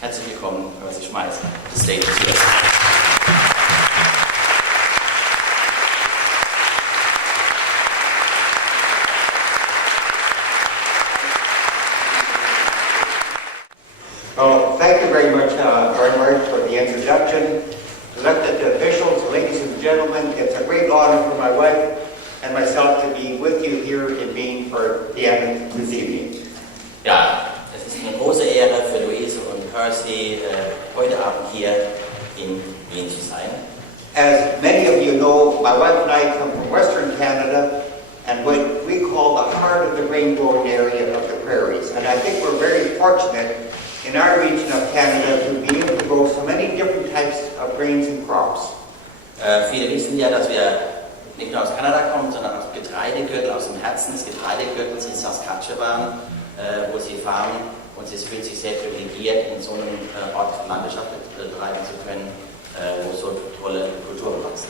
Herzlich willkommen, Percy Schmeisers. The stage is yours. Well, thank you very much for the introduction. Elected officials, ladies and gentlemen, it's a great honor for my wife and myself to be with you here in Wien for Vienna this evening. Ja, es ist eine große Ehre für Luise und Percy, heute Abend hier in Wien zu sein. As many of you know, my wife and I come from Western Canada and what we call the heart of the grain-growing area of the prairies. And I think we're very fortunate in our region of Canada to be able to grow so many different types of grains and crops. Viele wissen ja, dass wir nicht nur aus Kanada kommen, sondern aus dem Getreidegürtel, aus dem Herzen des Getreidegürtels in Saskatchewan, wo sie farmen, und sie fühlen sich sehr privilegiert, in so einem Ort Landwirtschaft betreiben zu können, wo so tolle Kulturen wachsen.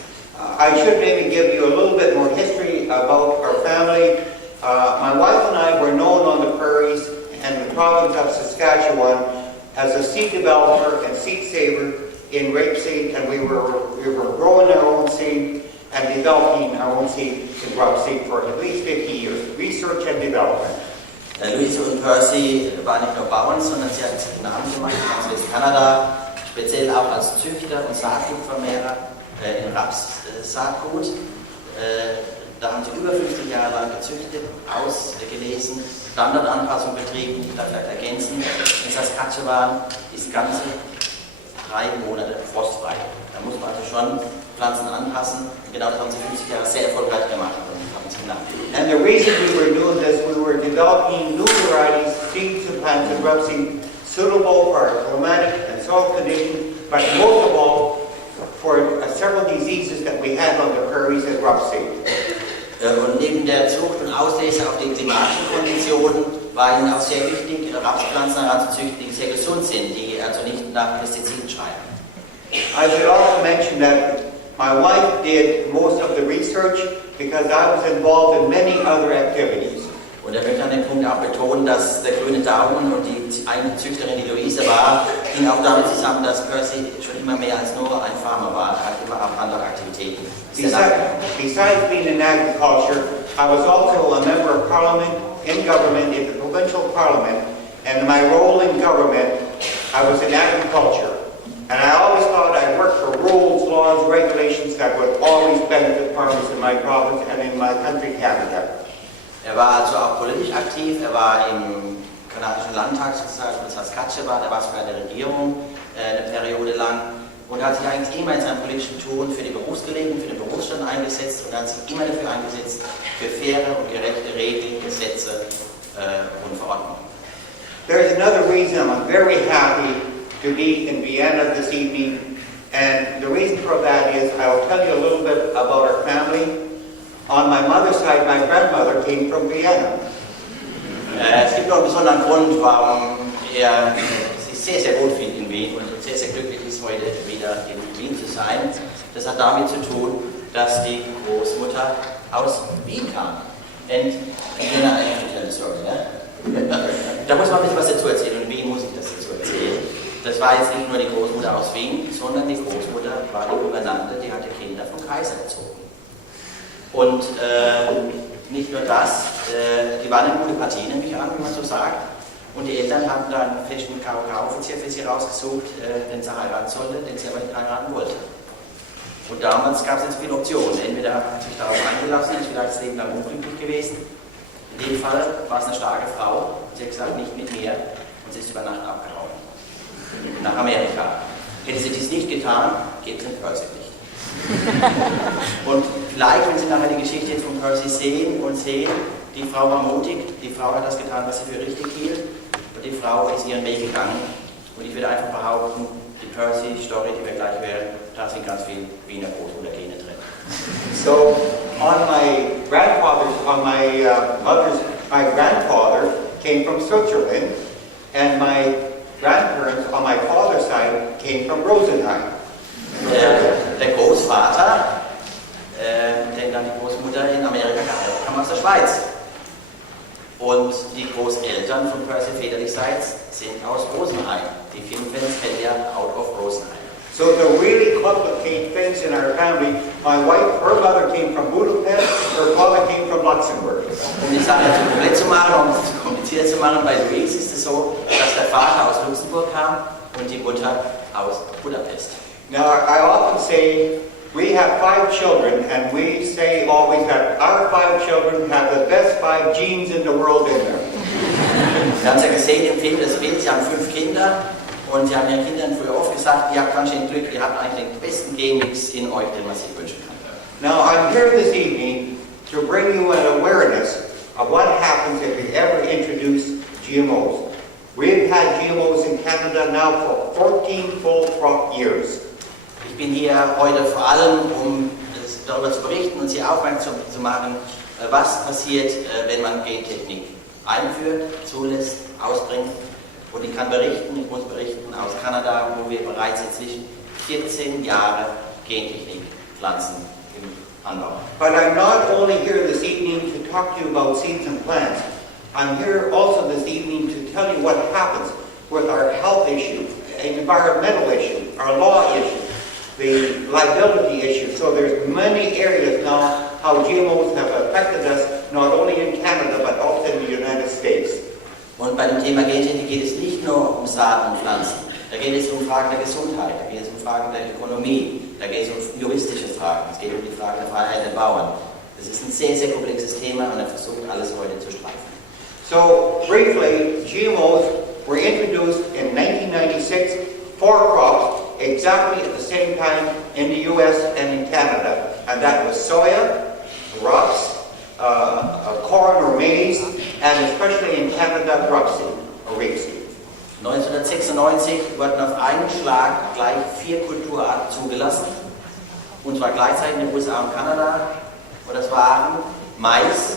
I should maybe give you a little bit more history about our family. My wife and I were known on the prairies and the province of Saskatchewan as a seed developer and seed saver in rapeseed, and we were growing our own seed and developing our own seed in rapeseed for at least 50 years, research and development. Luise und Percy waren nicht nur Bauern, sondern sie hatten sich einen Namen gemacht in Westkanada, speziell auch als Züchter und Saatgutvermehrer in Rapssaatgut. Da haben sie über 50 Jahre lang gezüchtet, ausgelesen, Standardanpassung betrieben, vielleicht ergänzen. In Saskatchewan ist ganze 3 Monate frostfrei. Da muss man also schon Pflanzen anpassen. Genau das haben sie 50 Jahre sehr erfolgreich gemacht und haben es genannt. And the reason we were doing this, we were developing new varieties, seeds and plants and rapeseed suitable for our climatic and soil conditions, but most of all for several diseases that we had on the prairies at rapeseed. Und neben der Zucht und Auslese auf die klimatischen Konditionen war ihnen auch sehr wichtig, Rapspflanzen heranzuzüchten, die sehr gesund sind, die also nicht nach Pestiziden schreiben. I should also mention that my wife did most of the research because I was involved in many other activities. Und er möchte an dem Punkt auch betonen, dass der grüne Daumen und die eine Züchterin, die Luise war, ging auch damit zusammen, dass Percy schon immer mehr als nur ein Farmer war. Er hat immer auch andere Aktivitäten. Besides being in agriculture, I was also a member of parliament, in government, in the provincial parliament, and my role in government, I was in agriculture. And I always thought I'd work for rules, laws, regulations that would always benefit farmers in my province and in my country, Canada. Er war also auch politisch aktiv, er war im kanadischen Landtag sozusagen in Saskatchewan, er war sogar in der Regierung eine Periode lang und hat sich eigentlich immer in seinem politischen Tun für die Berufsgelegenten, für den Berufsstand eingesetzt und hat sich immer dafür eingesetzt, für faire und gerechte Regeln, Gesetze und Verordnungen. There's another reason I'm very happy to be in Vienna this evening, and the reason for that is I'll tell you a little bit about our family. On my mother's side, my grandmother came from Vienna. Es gibt noch einen besonderen Grund, warum er sich sehr, sehr wohl fühlt in Wien und sehr, sehr glücklich ist, heute wieder in Wien zu sein. Das hat damit zu tun, dass die Großmutter aus Wien kam. And Vienna, I have to tell the story, yeah? Da muss man ein bisschen was dazu erzählen, und Wien muss ich das dazu erzählen. Das war jetzt nicht nur die Großmutter aus Wien, sondern die Großmutter war die Gouvernante, die hatte Kinder vom Kaiser erzogen. Und nicht nur das, die waren eine gute Partie, nehme ich an, wie man so sagt. Und die Eltern haben dann einen festen KOK-Offizier für sie rausgesucht, den sie heiraten sollte, den sie aber nicht heiraten wollte. Und damals gab es jetzt viele Optionen. Entweder hat sich darauf eingelassen, ist vielleicht das Leben lang unglücklich gewesen. In dem Fall war es eine starke Frau. Sie hat gesagt, nicht mit mir. Und sie ist über Nacht abgehauen. Nach Amerika. Hätte sie dies nicht getan, geht es in Percy nicht. Und vielleicht, wenn Sie nachher die Geschichte jetzt von Percy sehen, die Frau war mutig, die Frau hat das getan, was sie für richtig hielt, und die Frau ist ihren Weg gegangen. Und ich würde einfach behaupten, die Percy-Story, die wir gleich hören, da sind ganz viele Wiener Großmutter-Gene drin. So, on my grandfather came from Switzerland, and my grandparents on my father's side came from Rosenheim. Der Großvater, den dann die Großmutter in Amerika geheiratet kam, aus der Schweiz. Und die Großeltern von Percy väterlichseits sind aus Rosenheim, die Firmenfelder So to really complicate things in our family, my wife, her mother came from Budapest, her father came from Luxembourg. Um die Sache zu komplett zu machen, um es zu kompliziert zu machen, bei Louise ist es so, dass der Vater aus Luxemburg kam und die Mutter aus Budapest. Now, I often say we have 5 children, and we say always that our 5 children have the best 5 genes in the world in them. Wir haben es ja gesehen im Film, das Bild, sie haben 5 Kinder. Und sie haben ihren Kindern früher oft gesagt, ihr habt ganz schön Glück, ihr habt eigentlich den besten Genmix in euch, den man sich wünschen kann. Now I'm here this evening to bring you an awareness of what happens if you ever introduce GMOs. We've had GMOs in Canada now for 14 full crop years. Ich bin hier heute vor allem, um darüber zu berichten und Sie aufmerksam zu machen, was passiert, wenn man Gentechnik einführt, zulässt, ausbringt. Und ich muss berichten aus Kanada, wo wir bereits inzwischen 14 Jahre Gentechnik pflanzen im Anbau. But I'm not only here this evening to talk to you about seeds and plants. I'm here also this evening to tell you what happens with our health issue, environmental issue, our law issue, the liability issue. So there's many areas now how GMOs have affected us, not only in Canada, but also in the United States. Und bei dem Thema Gentechnik geht es nicht nur um Saaten und Pflanzen, da geht es um Fragen der Gesundheit, da geht es um Fragen der Ökonomie, da geht es um juristische Fragen, es geht um die Frage der Freiheit der Bauern. Das ist ein sehr, sehr komplexes Thema und er versucht alles heute zu streifen. So, briefly, GMOs were introduced in 1996 for crops exactly at the same time in the US and in Canada, and that was soya, raps, corn or maize, and especially in Canada, rapeseed or rapeseed. 1996 wurden auf einen Schlag gleich 4 Kulturarten zugelassen, und zwar gleichzeitig in den USA und Kanada. Und das waren Mais,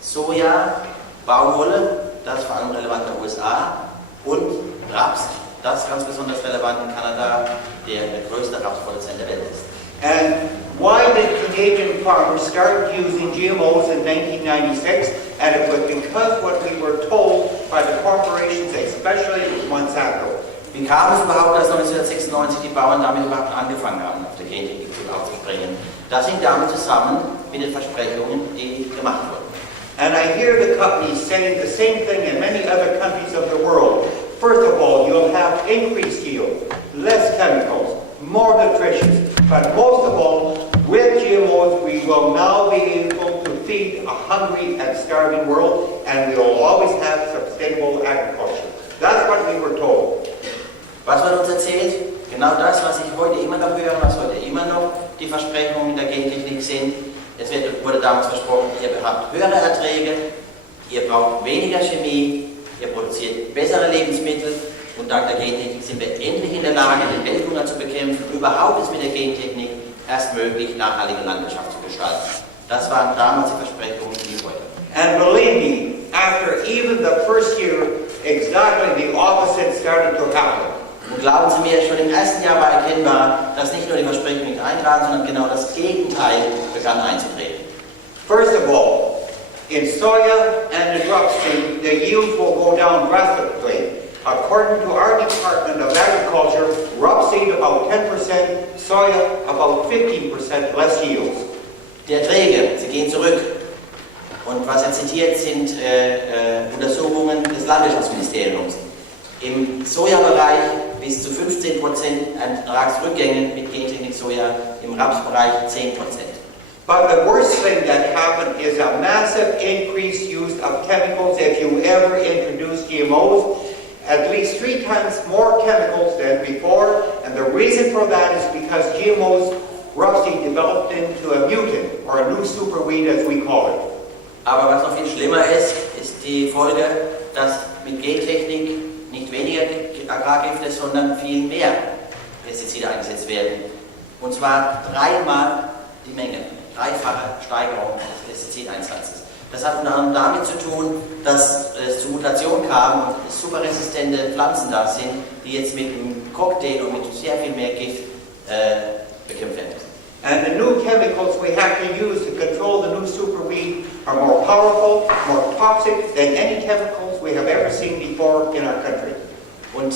Soja, Baumwolle, das ist vor allem relevant in den USA, und Raps, das ist ganz besonders relevant in Kanada, der größte Rapsproduzent der Welt ist. And why did Canadian farmers start using GMOs in 1996? And it was because what we were told by the corporations, especially Monsanto. Wie kam es überhaupt, dass 1996 die Bauern damit überhaupt angefangen haben, auf der Gentechnik aufzuspringen? Das hing damit zusammen mit den Versprechungen, die gemacht wurden. And I hear the companies saying the same thing in many other countries of the world. First of all, you'll have increased yield, less chemicals, more nutritious, but most of all, with GMOs, we will now be able to feed a hungry and starving world, and we will always have sustainable agriculture. That's what we were told. Was wird uns erzählt? Genau das, was ich heute immer noch höre, was heute immer noch die Versprechungen der Gentechnik sind. Es wurde damals versprochen, ihr habt höhere Erträge, ihr braucht weniger Chemie, ihr produziert bessere Lebensmittel, und dank der Gentechnik sind wir endlich in der Lage, den Welthunger zu bekämpfen. Überhaupt ist mit der Gentechnik erst möglich, nachhaltige Landwirtschaft zu gestalten. Das waren damals die Versprechungen wie heute. And believe me, after even the first year, exactly the opposite started to happen. Und glauben Sie mir, schon im ersten Jahr war erkennbar, dass nicht nur die Versprechungen nicht eintraten, sondern genau das Gegenteil begann einzutreten. First of all, in soya and in rapeseed, the yields will go down drastically. According to our Department of Agriculture, rapeseed about 10%, soya about 15% less yields. Die Erträge, sie gehen zurück. Und was er zitiert, sind Untersuchungen des Landwirtschaftsministeriums. Im Sojabereich bis zu 15% Ertragsrückgänge mit Gentechnik Soja, im Rapsbereich 10%. But the worst thing that happened is a massive increased use of chemicals if you ever introduce GMOs. At least 3 times more chemicals than before, and the reason for that is because GMOs, rapeseed developed into a mutant, or a new superweed as we call it. Aber was noch viel schlimmer ist, ist die Folge, dass mit Gentechnik nicht weniger Agrargifte, sondern viel mehr Pestizide eingesetzt werden. Und zwar 3-mal die Menge, 3-fache Steigerung des Pestizideinsatzes. Das hat unter anderem damit zu tun, dass es zu Mutationen kam und superresistente Pflanzen da sind, die jetzt mit einem Cocktail und mit sehr viel mehr Gift bekämpft werden müssen. And the new chemicals we have to use to control the new superweed are more powerful, more toxic than any chemicals we have ever seen before in our country. Und